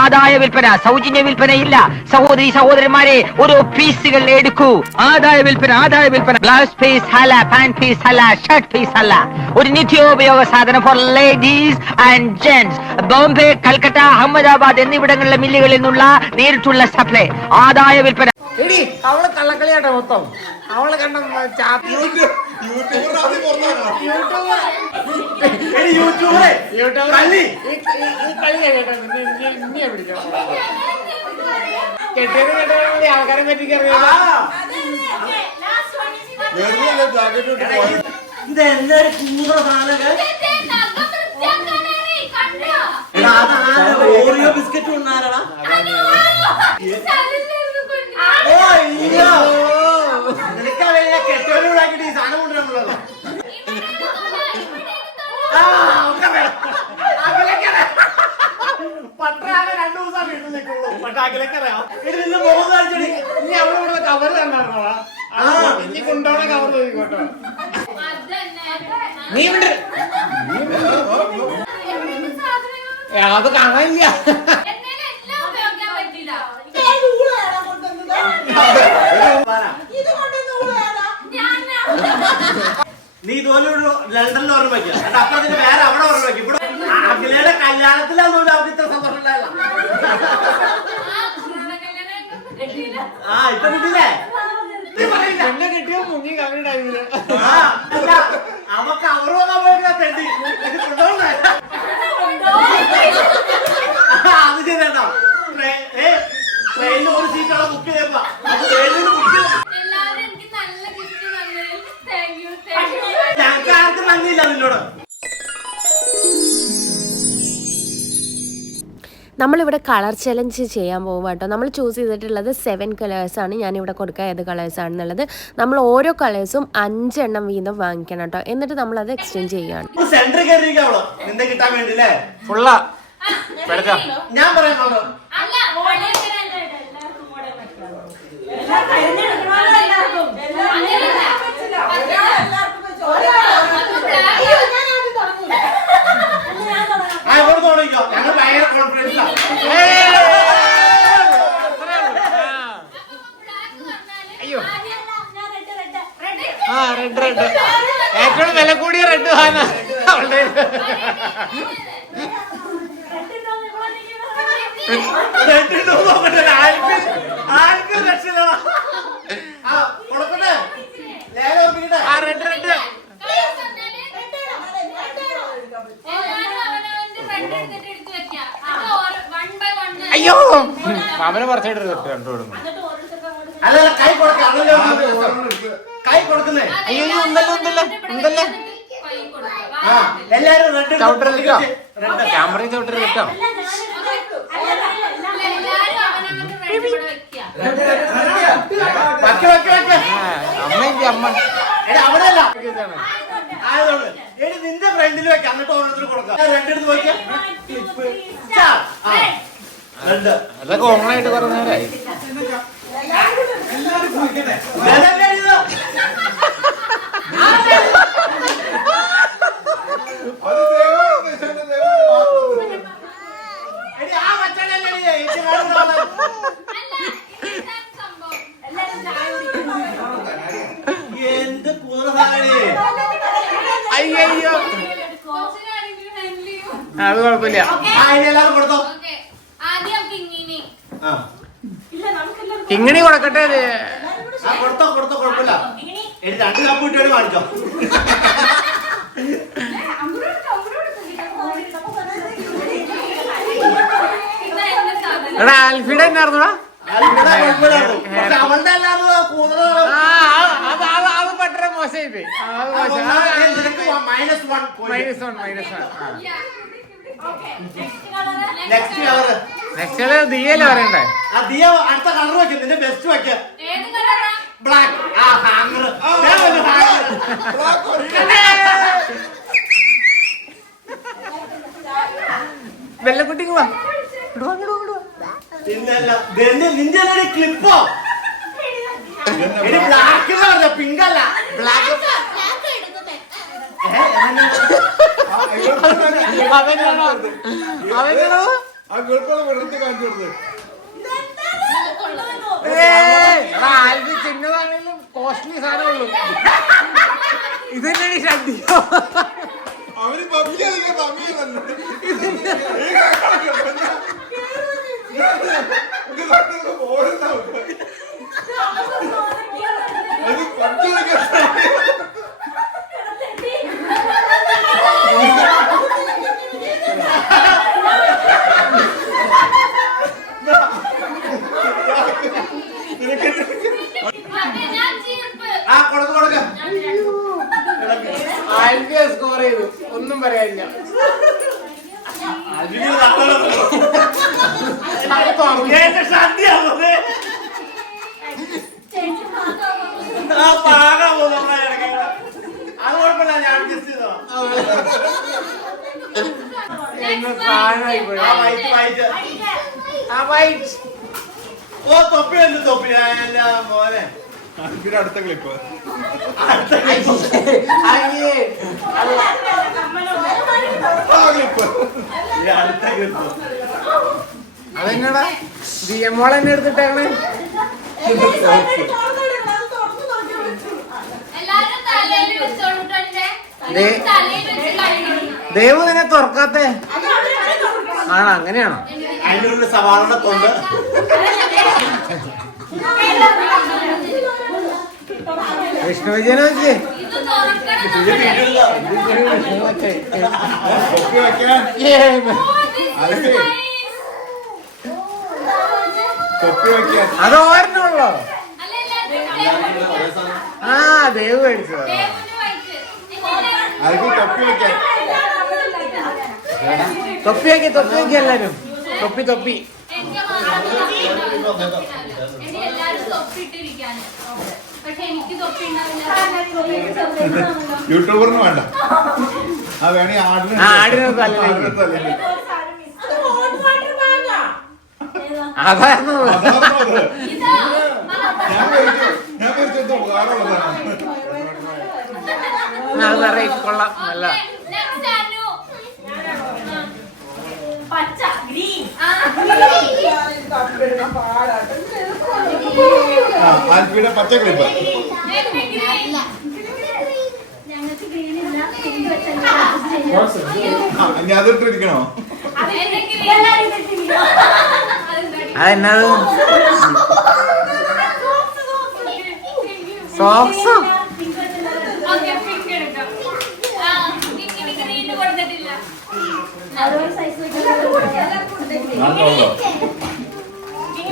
ആദായ വിൽപ്പന, സൗജന്യ വിൽപ്പനയില്ല. സഹോദരി സഹോദരന്മാരെ, ഓരോ പീസുകൾ എടുക്കൂ. ആദായ വിൽപ്പന, ആദായ വിൽപ്പന. ബ്ലൗസ് പീസ് അല്ല, പാന്റ് പീസ് അല്ല, ഷർട്ട് പീസ് അല്ല, ഒരു നിത്യോപയോഗ സാധനം for ladies and gents. Bombay, Calcutta, Ahmedabad എന്നിവിടങ്ങളിലെ മില്ലുകളിൽ നിന്നുള്ള നേരിട്ടുള്ള സപ്ലൈ. ആദായ വിൽപ്പന. അവളെ കള്ളക്കളിയാട്ടോ മൊത്തം. അവളെ കണ്ട ആൾക്കാരെ പറ്റിക്കറിയാം. ഇതെന്തൊരു കൂറ ഓറിയോ ബിസ്ക്കറ്റ് ഉണ്ടാകണം. കെട്ടോടാക്കിട്ട് ഈ സാധനം കൊണ്ടുവരുമ്പോഴല്ലോ പട്ടാകെ 2 ദിവസം വീട്ടിൽ നിൽക്കുള്ളൂ. പട്ടാക്കിലേക്കറിയാം ഇതിന്റെ മുഖം കാണിച്ചടി. ഇനി അവളോട് കവർ കണ്ടാണോടാ, ഇനി കൊണ്ടോടെ കവർ നോക്കിക്കോട്ടോ. നീ അത് കാണാനില്ല. നീ ഇതുപോലെ ലണ്ടനിൽ ഓർമ്മ വയ്ക്കുക, അപ്പുറത്തിന്റെ വേറെ അവിടെ ഓർമ്മ വയ്ക്കും. ഇവിടെ അഖിലയുടെ കല്യാണത്തിലൊന്നും അവർക്ക് ഇത്ര സന്തോഷം ഉണ്ടായില്ല. ഇപ്പൊ കിട്ടിയില്ലേ? എന്നെ കിട്ടിയോ മുങ്ങി കളിണ്ടായില്ല. അവക്ക് അവർ വന്നാ തെണ്ടി കൊണ്ടോണ്ടേ. അത് ശരിയാട്ടോ. ട്രെയിനിൽ ഒരു സീറ്റാണ് ബുക്ക് ചെയ്യപ്പ. ഞങ്ങൾക്ക് ആർക്കും നന്ദിയില്ല നിന്നോട്. നമ്മളിവിടെ കളർ ചലഞ്ച് ചെയ്യാൻ പോകും കേട്ടോ. നമ്മൾ ചൂസ് ചെയ്തിട്ടുള്ളത് 7 കളേഴ്സാണ്. ഞാനിവിടെ കൊടുക്കുക ഏത് കളേഴ്സാണെന്നുള്ളത്. നമ്മൾ ഓരോ കളേഴ്സും 5 എണ്ണം വീതം വാങ്ങിക്കണം കേട്ടോ. എന്നിട്ട് നമ്മളത് എക്സ്ചേഞ്ച് ചെയ്യാണ്. ഞാൻ പറയാം ഞങ്ങൾ ഭയങ്കര കോൺഫിഡൻസ്. അയ്യോ റെഡ് ഏറ്റവും വില കൂടിയ റെഡ് അയ്യോ മാമനെ പറിച്ചിട്ട് രണ്ടുപേരും അല്ല കൈ കൈ കൊടുക്കുന്നേ. അയ്യോ ഉണ്ടല്ലോ എല്ലാരും ചവിട്ടറിട്ടോ, ക്യാമറ ചവിട്ടറിട്ടോ. അമ്മ അവിടെയല്ല ആയതുകൊണ്ട് എടി നിന്റെ ഫ്രണ്ടിൽ വെക്കാം, എന്നിട്ട് ഓരോരുത്തർ കൊടുക്കാം. രണ്ടെടുത്ത് നോക്കിയാ അതൊക്കെ ഓണായിട്ട് പറഞ്ഞാലായി. എന്ത് കൂറസാണേ. അയ്യോ അത് കുഴപ്പമില്ല. എല്ലാവരും കൊടുത്തോ. കിങ്ങിണി കൊടുക്കട്ടെ. കൊടുത്തോ കുഴപ്പമില്ല. 2 കപ്പ് ഇട്ടോട് കാണിച്ചോ. എടാ ആൽഫിയുടെ എന്നായിരുന്നോടാ? അത് പറ്റേ മോശമായി. നെക്സ്റ്റ് കളർ ദിയല്ലേ പറയണ്ടേ? ദിയ അടുത്ത കളർ വെക്കും, നിന്റെ ബെസ്റ്റ് വെക്ക. ബ്ലാക്ക്. വെള്ളക്കുട്ടിക്ക് വാ. നിന്റെ ക്ലിപ്പോ ബ്ലാക്ക് പറഞ്ഞ പിങ്കല്ല, ബ്ലാക്ക്. അവനാണോ ആ ഗൾഫുള്ള വെള്ളത്തിൽ കാണിച്ചു കൊടുത്തത്. ചിന്നതാണെങ്കിലും കോസ്റ്റ്ലി സാധനമുള്ളൂ. ഇത് തന്നെയാണ് ശ്രദ്ധിക്കോ. അവര് പബ്ജി കളിക്കാൻ സമയമല്ല. പബ്ജി കളിക്കാൻ സ്കോർ ചെയ്തു. ഒന്നും പറയാനില്ല. അത് കുഴപ്പമില്ല, ഞാൻ അഡ്ജസ്റ്റ് ചെയ്തോ. ഓ തൊപ്പിയല്ല തൊപ്പി മോനെ. അടുത്ത ക്ലിപ്പ് അതെന്നടാ ദിയമോൾ തന്നെ എടുത്തിട്ടാണ്. ദേവ് തന്നെ തുറക്കാത്തെ ആണോ? അങ്ങനെയാണോ? അതിനുള്ള സവാള കൊണ്ട് വിഷ്ണു വിജയനെ വെച്ച് അത് ഓർമ്മയുള്ളോ? ആ ദേവ് മേടിച്ചോ? തൊപ്പി വെക്കി തൊപ്പി വെക്കി എല്ലാരും തൊപ്പി തൊപ്പി. യൂട്യൂബറിന് വേണ്ട. ആ വേണേ ആടിന് അതായിരുന്നു. കൊള്ളാം. നല്ല ആൽഫിയുടെ പച്ച ക്ലിപ്പ്. ഇനി അതിട്ടിരിക്കണോ? അതെന്നത് സോക്സ്.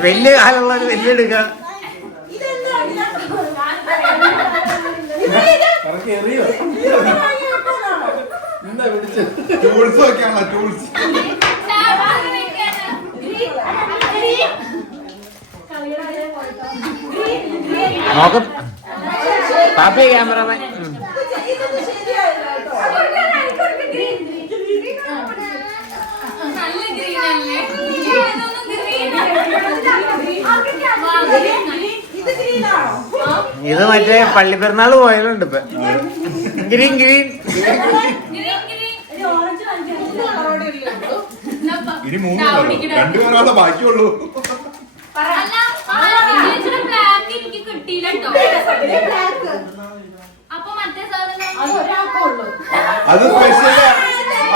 വലിയ കാലമുള്ള വലിയ എടുക്കാം. ടൂൾസ് വെക്കാണോ? ടൂൾസ് നോക്കും. പാപ്പി ക്യാമറമാൻ. ഇത് മറ്റേ പള്ളിപ്പെരുന്നാള് പോയാലുണ്ട് ഇപ്പൊ. Green green. ഇനി 3 2 ബാക്കിയുള്ളൂ. അത് സ്പെഷ്യലാ.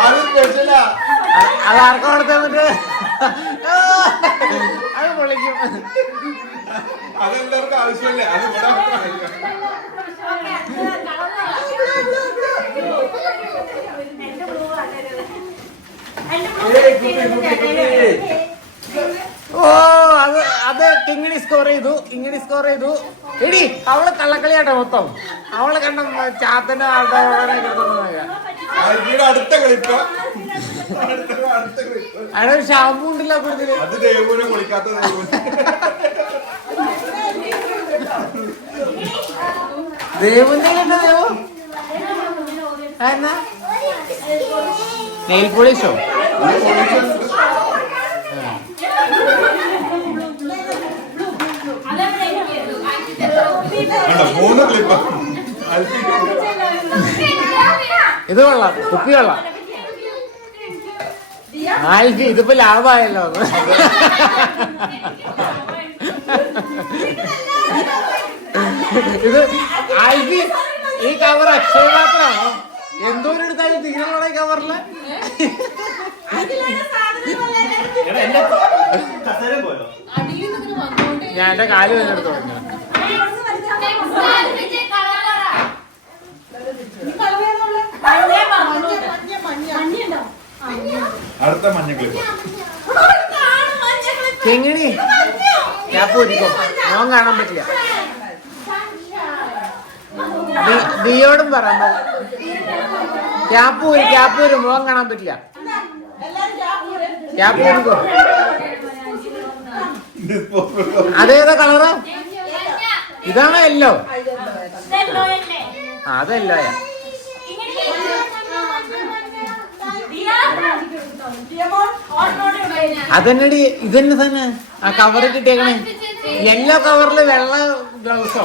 അത് സ്പെഷ്യലാ. അത് ആർക്കും കൊടുത്താ മറ്റേ അത് പൊളിക്കും. അതെല്ലാവർക്കും ആവശ്യമല്ലേ? അത് ഓ അത് അത് കിങ്ങിണി സ്കോർ ചെയ്തു. എടി അവള് കള്ളക്കളിയാട്ടോ മൊത്തം. അവള് കണ്ട ചാത്തന്റെ ആളുടെ അടുത്ത കളിപ്പ്. അവിടെ ഷാമ്പൂ ഉണ്ടല്ലോ കൂടുതല്. അത് ദേവുവിനെ കുളിക്കാത്ത ദേവുന്റെ ദേവു എന്നാ നെയിൽ പോളിഷോ? ഇത് കൊള്ളാം. കുപ്പി കൊള്ളാം. ആൽഫി ഇതിപ്പോ ലാഭമായല്ലോ. ഇത് ആൽഫി ഈ കവർ അക്ഷയപാത്രമാണോ? എന്തോരം എടുത്താലും തീരണോടെ കവറില്. ഞാൻ എന്റെ കാല് തന്നെ എടുത്തു തുടങ്ങി. അടുത്ത മഞ്ഞ ക്ലിപ്പ് ചെങ്ങിണി ക്യാപ്പ് ഒരിക്കോ മോൻ കാണാൻ പറ്റില്ല. നീയോടും പറയാം ക്യാപ്പ് ഒരു മോൻ കാണാൻ പറ്റില്ല. ക്യാപ്പ് ഒരിക്കോ. അതേതാ കളറ്? ഇതാണോ യെല്ലോ? അതെല്ലോയാ. അതന്നെടി ഇതന്നെ തന്നെ ആ കവറ് കിട്ടിയേക്കണേ. യെല്ലോ കവറില് വെള്ള ഗ്ലൗസോ?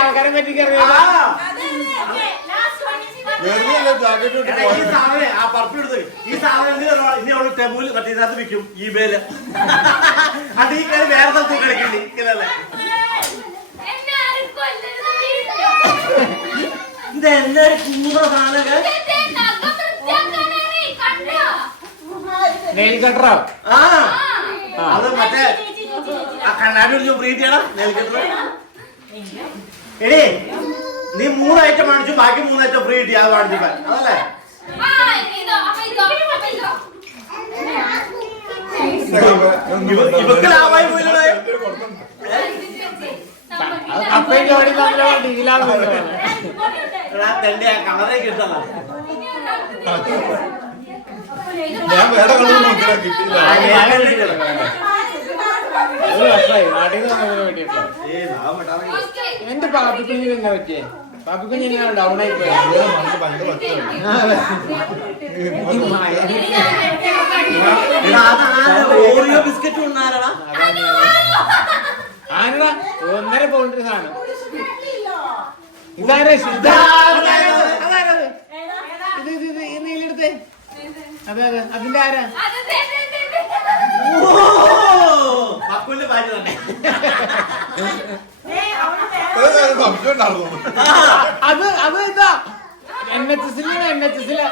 ആൾക്കാരെ പറ്റിക്കറിയാ. ഈ സാധനം ഇനി അവള് ടെമൂല് കട്ടിനകത്ത് വിൽക്കും ഇബേല്. അത് ഈ കളി വേറെ സ്ഥലത്ത് കളിക്കണ്ടേ? ഇത് എല്ലാരും കൂടെ സാധനങ്ങൾ നെയിൽ കട്ടറോ? ആ അത് മറ്റേ ആ കണ്ണാടി വിളിച്ച് ബ്രീഡ് ചെയ്യണം നെയിൽ കട്ടർ. എടേ നീ 3 ഐറ്റം കാണിച്ചു, ബാക്കി 3 ഐറ്റം ഫ്രീ കിട്ടി. അത് കാണിച്ചപ്പോ അതല്ലേ ഇവക്ക് ലാഭമായി പോയില്ലേ? അപ്പയും ജോഡി ഡീലാണ്. തന്റെ കളറേ കിട്ടണം. ഞാൻ വേറെ കളർ നോക്കിയാ കിട്ടിയില്ല. എന്റെ പാപ്പിക്കുഞ്ഞിന് എന്താ പറ്റിയേ? പാപ്പിക്കുഞ്ഞ് എങ്ങനെ ഡൗൺ ആയി പോയി? ഓറിയോ ബിസ്ക്കറ്റ് കൊണ്ടാരടാ ആനടാ 1.5 പൗണ്ട് സാധനം. ഇതാരേ നീലെടുത്തേ. അതെ അതെ അതിന്റെ ആരാ? മക്കുവിന്റെ ഭാര്യ തന്നെ. സംശയം ഉണ്ടായിരുന്നു. അത് ഇതാ NHS-ല്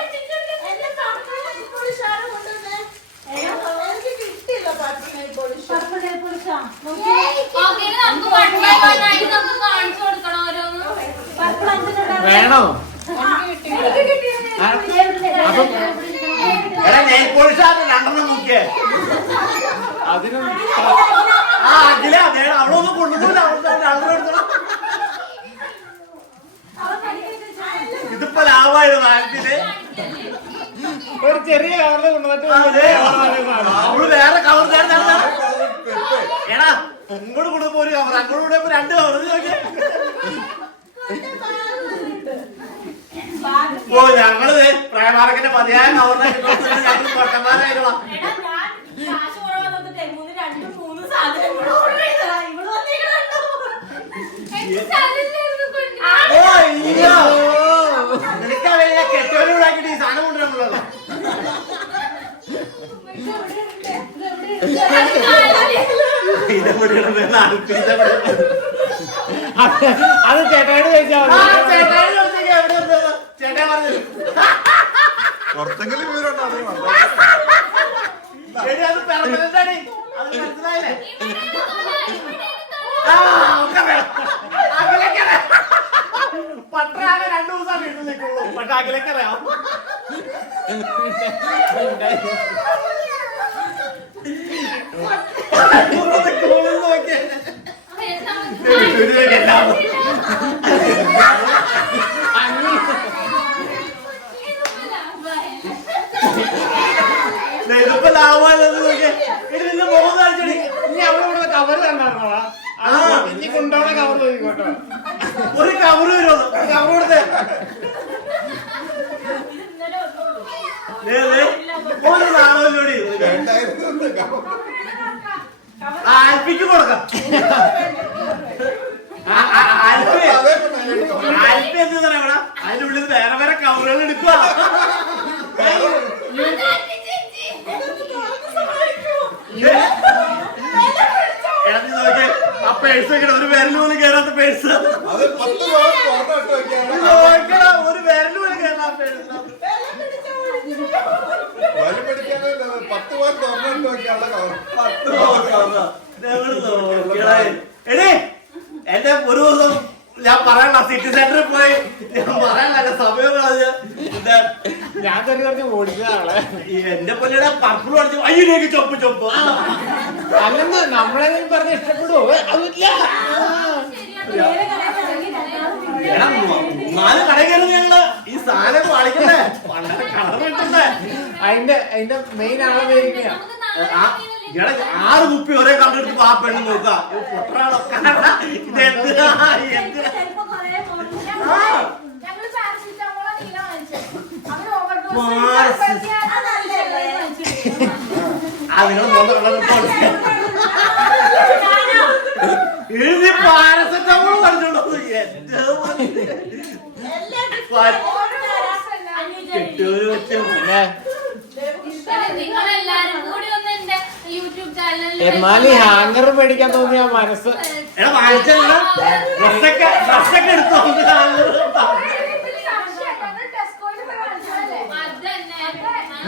വേണോ? നെയിൽ പോളിഷാണ് 2 നോക്കിയേ. അതിനും ആ അഖില അവളൊന്നും കൊണ്ടുപോകില്ല. ഇതിപ്പോ ലാഭമായിരുന്നു ആദ്യത്തില്. ഒരു ചെറിയ കവറിൽ കൊണ്ടുവന്നിട്ട് അവള് വേറെ കവർ എടാ ഇങ്ങോട്ട് കൊണ്ടുപോ ഒരു കവർ, അങ്ങോട്ട് കൊണ്ടുപോ 2 കവർ. ഓ ഞങ്ങള് പ്രേമാരക്കന്റെ മതിയായ കവറിനെ ഞങ്ങൾ പൊട്ടന്മാരായിരുന്നു. നിനക്കറിയില്ല കെട്ടോലും ഉണ്ടാക്കിട്ട് ഈ സാധനം കൊണ്ടുവരുന്നുള്ളൂ. അത് ചേട്ടായിട്ട് ചോദിച്ചാൽ ചേട്ടാ പറഞ്ഞു കുറച്ചെങ്കിലും വിവരമുണ്ടായിരുന്നു. അത് പെർമനന്റ് ആണ്. അത് മനസ്സിലായില്ലേ? പട്ടാകെ 2 ദിവസം വീട്ടിൽ നിൽക്കുള്ളൂ. പട്ടാക്കിലേക്ക് അറിയാം. ഇതിപ്പോ ലാഭമല്ലെന്ന് നോക്കിയാ. ഇതിന്റെ മുഖം കൊണ്ടുപോണ കവർ നോക്കിക്കോട്ടോ. ഒരു കവർ വരുമോ? കവർ കൊടുത്തേ. ഒരു നാളോടി ആൽപ്പിക്ക് കൊടുക്കാം. ആൽപ്പി എന്ത് പറയാ? അതിന്റെ ഉള്ളിൽ വേറെ വേറെ കവറുകൾ എടുക്കുക. ആ പേഴ്സ് വെക്കണം. ഒരു വിരൽ പോലും കയറാത്ത പേഴ്സ്. അത് 10 ഒരു വിരൽ പോലും കയറാത്ത പേഴ്സ്. 10 തുറന്നിട്ട് വെക്കാനുള്ള എടേ എന്റെ ഒരു ദിവസം ഞാൻ പറയാനുള്ള സിറ്റി സെന്ററിൽ പോയി ഞാൻ പറയാനുള്ള സമയം കളഞ്ഞ് ഞാൻ തന്നെ പറഞ്ഞ് ഓടിച്ചതാളെ. എന്റെ പൊന്നിയുടെ പർപ്പിൾ അടിച്ച് അയ്യലേക്ക് ചൊപ്പ് ചൊപ്പ്. അല്ലെന്ന് നമ്മളെങ്കിലും പറഞ്ഞ് ഇഷ്ടപ്പെടുവോ? അതില്ല. എടാ 4 കട കയറി ഞങ്ങള് ഈ സാധനം പാടിക്കണ്ടേ? വളരെ കളർ കിട്ടണ്ടേ? അതിന്റെ മെയിൻ ആളെ പേരിങ്ങ 6 കുപ്പി ഒരേ കണ്ടെടുത്ത് ആ പെണ്ണ് നോക്ക പൊട്ടറാണൊക്കെ. എഴുതി പാരസെറ്റമോൾ പഠിച്ചോളൂ. കെട്ടൂര് വെച്ച എന്നാലും ഹാങ്ങർ മേടിക്കാൻ തോന്നിയ മനസ്സ് എടാ വാങ്ങിച്ചൊക്കെ എടുത്തോ.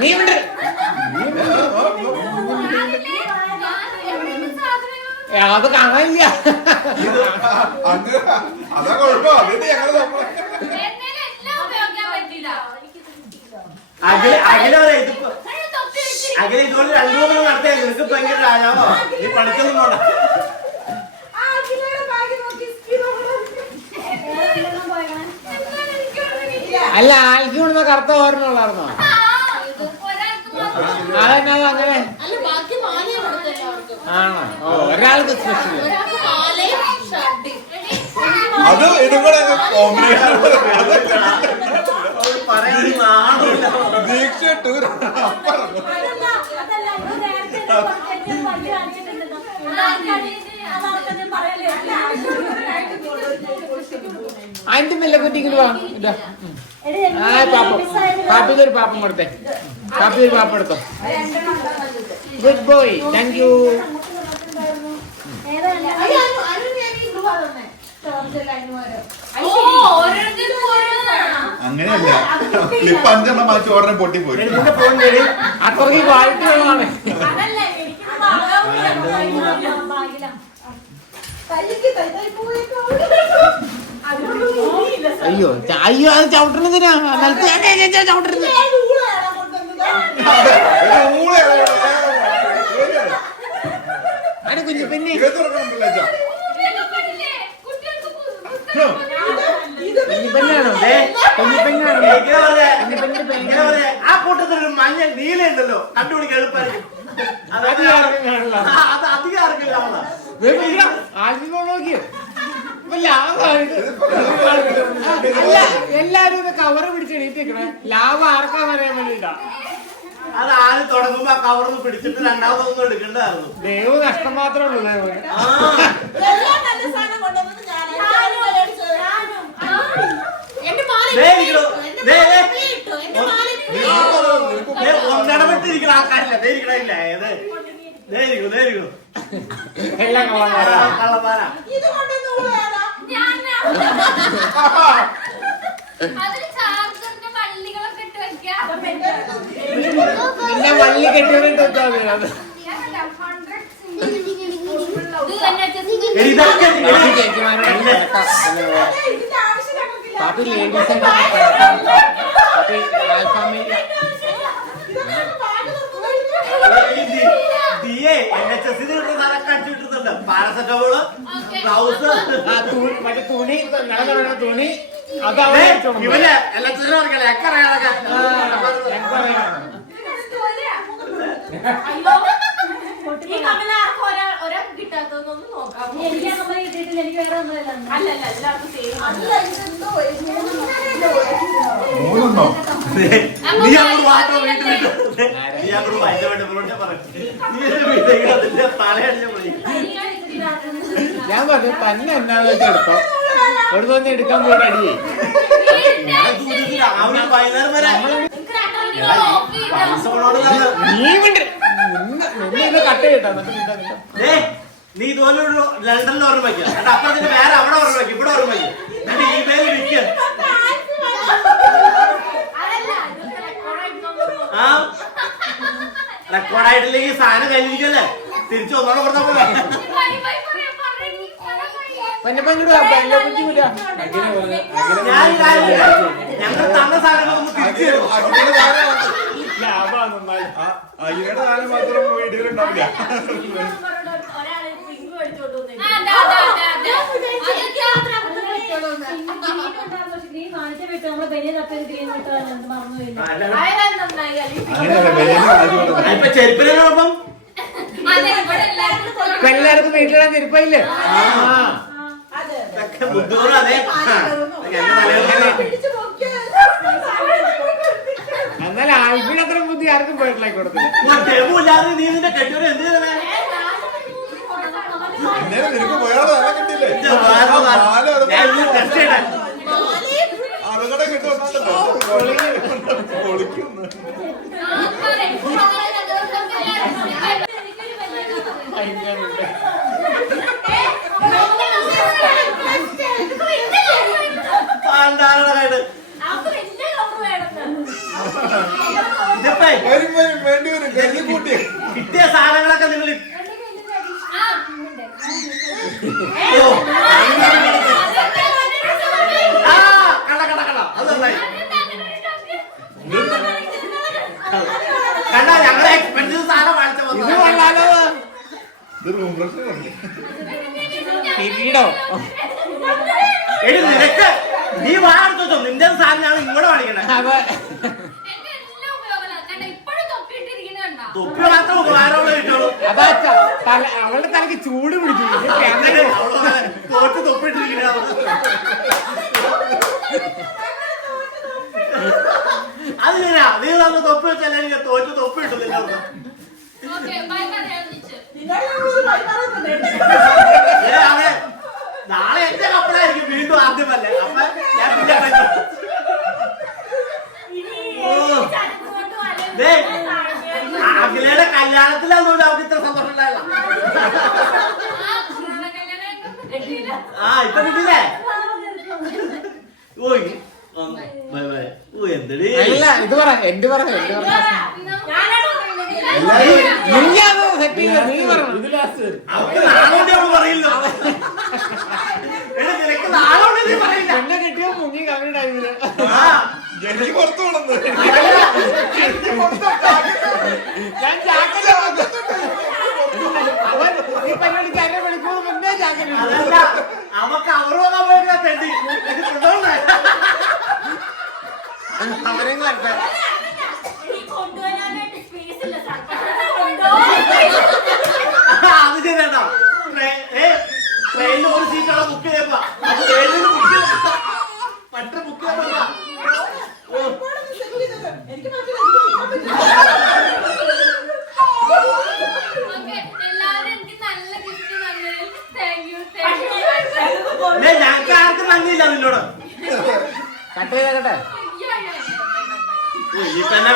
നീ ഉണ്ട് അത് കാണാനില്ല. അതാ കുഴപ്പം. അതിന് ഞങ്ങള് അഖില ഇതുപോലെ 2-3 നടത്തിയ നിനക്ക് ഭയങ്കര രാജാവോ? നീ പഠിക്കൊന്നും പോണ്ട. അല്ല ആൽക്ക് കൊണ്ടുവന്ന കറുത്ത ഓർമ്മയുള്ളായിരുന്നോ? അതെന്നാ അങ്ങനെ ആണോ? ഒരാൾക്ക് സ്പെഷ്യൽ. അത് ഇതും കൂടെ കോമ്പിനേഷൻ ദീക്ഷ ടൂർ അതിന്റെ മെല്ലക്കുറ്റിക്ക് വാ. ഇതാ പാപ്പം. കാപ്പിക്കൊരു പാപ്പം കൊടുത്തേ. കാപ്പി ഒരു പാപ്പം എടുത്തോ. Good boy. Thank you. അങ്ങനെയല്ല. ക്ലിപ്പ് 5 മാറ്റി ഓർഡർ പൊട്ടിപ്പോയി. അത്രയ്ക്ക് ക്വാളിറ്റി ഉള്ളതാണ്. അയ്യോ അയ്യോ അത് ചവിട്ടണതിനാ ചവിട്ടരുത്. അതിന് കുഞ്ഞു പിന്നെ ആ കൂട്ടത്തിലൊരു മഞ്ഞ നീല ഉണ്ടല്ലോ, കണ്ടുപിടിക്കാൻ എളുപ്പമായിരിക്കും. അത് അധികം ആർക്കും നോക്കിയോ? എല്ലാരും ഇത് കവറ് പിടിച്ച് എണീറ്റിക്കണേ. ലാഭം ആർക്കാന്ന് അറിയാൻ വേണ്ടിട്ടാ. അത് ആദ്യം തുടങ്ങുമ്പോ ആ കവർന്ന് പിടിച്ചിട്ട് രണ്ടാമതൊന്നും എടുക്കണ്ടായിരുന്നു. ദൈവ നഷ്ടം മാത്രമേ ഉള്ളൂ. ദൈവം ഒന്നിടപെട്ടിരിക്കുന്ന ആൾക്കാരില്ല. ധൈര്യമില്ല. ഏത് ധൈര്യം എല്ലാം കള്ളപ്പാല. പിന്നെ വള്ളി കെട്ടിയോണ്ട് വെച്ചാൽ അത് പാപ്പി ലേഡീസ് പാരസെറ്റമോള്, ഗ്ലൗസ്, മറ്റേ തുണി തുണി ഇവന് എല്ലാത്തിനും അറിയാലോ. എക്കറിയാതൊക്കെ ഈ കമല ഒരാ കിട്ടാത്തതൊന്നും നോക്കാം. എനിക്ക് അങ്ങനെ കിട്ടിയിട്ടില്ല, എനിക്ക് വേറെ ഒന്നുമല്ല. അല്ലല്ല എല്ലാവർക്കും same ആണ്. മൂന്നെണ്ണോ നീ അങ്ങോട്ട് വാട്ടോ വീട്ടിൽ നീ അങ്ങോട്ട് വൈകിട്ട് പറഞ്ഞു നീ വീട്ടിലേക്ക് അതിന്റെ തലയടിച്ച വിളി. ഞാൻ പറഞ്ഞു തന്നെ എന്നാന്ന് വെച്ചാൽ എടുത്തോ, ഒരു തന്നെ എടുക്കാൻ പോയിട്ട് അടിയേ. ഞാൻ ദൂരത്തിൽ രാവിലെ വൈകുന്നേരം വരെ നിനക്ക് രണ്ടെണ്ണം off ചെയ്താ. പൈസകളോട് നല്ല നീ മിണ്ട്. നിന്നെ ഇത് കട്ട് ചെയ്യട്ടോ, എന്നിട്ട് നിന്റെ നിന്റെ നീ ഇതുപോലെ ഒരു ലണ്ടനിൽ ഓർമ്മ വയ്ക്കുക, എന്നിട്ട് അപ്പുറത്തിന് വേറെ അവിടെ ഓർമ്മ വയ്ക്കും, ഇവിടെ ഓർമ്മ വയ്ക്കും, എന്നിട്ട് ഈ പേര് വിൽക്കുക. അതല്ല, ഇതൊക്കെ record ആയിട്ടൊന്നും ആ റെക്കോർഡായിട്ടില്ലെങ്കിൽ സാധനം കയ്യിലിരിക്കല്ലേ, തിരിച്ചു ഒന്നോടെ കൊടുത്താൽ പോലെ. ഞാൻ ഞങ്ങൾ തന്ന സാധനങ്ങളൊന്നും തിരിച്ചു തരും. ലാഭമാണ് നന്നായി. അയ്യയുടെ കാലം മാത്രം വീഡിയോയിലുണ്ടാവില്ല. ഒരാളെ pink മേടിച്ചോണ്ട് വന്നേക്കും. ഗ്രീൻ വാങ്ങിച്ച വിട്ടു, നമ്മള് വലിയ തപ്പൊരു ഗ്രീൻ വിട്ടു മറന്നു പോയില്ല. ആയാലും നന്നായി, അല്ലെങ്കിൽ അങ്ങനെയല്ല ബനിയന് കാശ് കൊടുക്കുന്നത്. ഇപ്പൊ ചെരുപ്പിനോടൊപ്പം അതെ, ഇവിടെ എല്ലാവർക്കും എല്ലാവർക്കും വീട്ടിലിടാൻ ചെരുപ്പയില്ലേ? ബുദ്ധൂറും അതെ എന്റെ തലയിൽ എന്നാൽ ഇവിടെ അത്ര ബുദ്ധി ആർക്കും പോയിട്ടില്ല കൊടുത്തില്ല. ടെബുല്ലാതെ നീ നിന്റെ കെട്ടിയോട് എന്ത് ചെയ്തേ? ഇന്നലെ നിനക്ക് വേറെ നല്ല കിട്ടിയില്ലേ? ടെസ്റ്റ് ചെയ്യട്ടെ. അതുകൂടെ കിട്ടുന്നുണ്ടല്ലോ. പൊളിക്കുന്നു. പാണ്ടാളായിട്ട് ഇതിപ്പേ വരും വരും വേണ്ടി വരും കരുതി കൂട്ടി. കിട്ടിയ സാധനങ്ങളൊക്കെ നിങ്ങൾ അത് നന്നായി. കണ്ട ഞങ്ങളെ എക്സ്പെൻസീവ് സാധനം വാങ്ങിച്ച ഇത് കൊള്ളാലോ. ഇത് റൂം പ്രശ്നമുണ്ട്. കിരീടോ എടി നിനക്ക് നീ വാങ്ങിച്ചോ, നിന്റെ സാധനം ഞങ്ങൾ ഇങ്ങോട്ട് കാണിക്കണേ. തൊപ്പി മാത്രം ഉപകാരമുള്ള കിട്ടുള്ളൂ. അതാ അവളുടെ തലക്ക് ചൂട് പിടിച്ചു. തോറ്റ് തൊപ്പിട്ടിരിക്കണ അത് ശരിയാ, നീ തന്നെ തൊപ്പി വെച്ചാൽ എനിക്ക് തോറ്റ് തൊപ്പി ഇട്ടു നിന്റെ അതെ. നാളെ എന്റെ കപ്പലായിരിക്കും വീണ്ടും ആദ്യമല്ലേ, അപ്പൊ ഞാൻ പിന്നെ അഖിലയുടെ കല്യാണത്തിലാന്ന് അവർക്ക് ഇത്ര സന്തോഷം ഉണ്ടായില്ല. ആ ഇപ്പൊ കിട്ടിയില്ലേ? ഓ ബൈ ബൈ. ഓ എന്തടി അല്ല ഇത് പറ, എന്റെ പറ, എന്റെ പറ. നീ അത് സെറ്റ് ചെയ്ത, നീ പറഞ്ഞു. അവർക്ക് നാളോടെ അവൾ പറയില്ലോ. നിനക്ക് നാളോടെ നീ പറയില്ല. എന്നെ കിട്ടിയോ മുങ്ങി കവിടായിരുന്നു. ആ എനിക്ക് പുറത്തു പോണെന്ന്. ഞാൻ ജാക്കറ്റ് അവൻ ഈ പരിപാടിക്ക് 1.5 മണിക്കൂർ മുന്നേ ജാക്കറ്റ് ഇട്ടു. അതല്ല, അവക്ക് അവരോടാ പോയിട്ട് തെണ്ടി കൊണ്ടുപോകണേ. അവരെയും കറക്റ്റ്. കൊണ്ടുവരാനായിട്ട് സ്പേസ് ഇല്ല സാർ. അത് ശരിയാട്ടോ. ട്രെയിനിൽ ഒരു സീറ്റാണ് ബുക്ക് ചെയ്തപ്പോ ട്രെയിനിൽ ബുക്ക് ചെയ്ത മറ്റേ ബുക്ക് ചെയ്തപ്പോ എല്ലാവരും എനിക്ക് നല്ല ഗിഫ്റ്റ് തന്നതിൽ താങ്ക് യു. ഞങ്ങൾക്ക് ആർക്കും നന്ദിയില്ല നിന്നോട്. കട്ട് ചെയ്തേക്കട്ടെ. Yeah, yeah, yeah. ഈ തന്നെ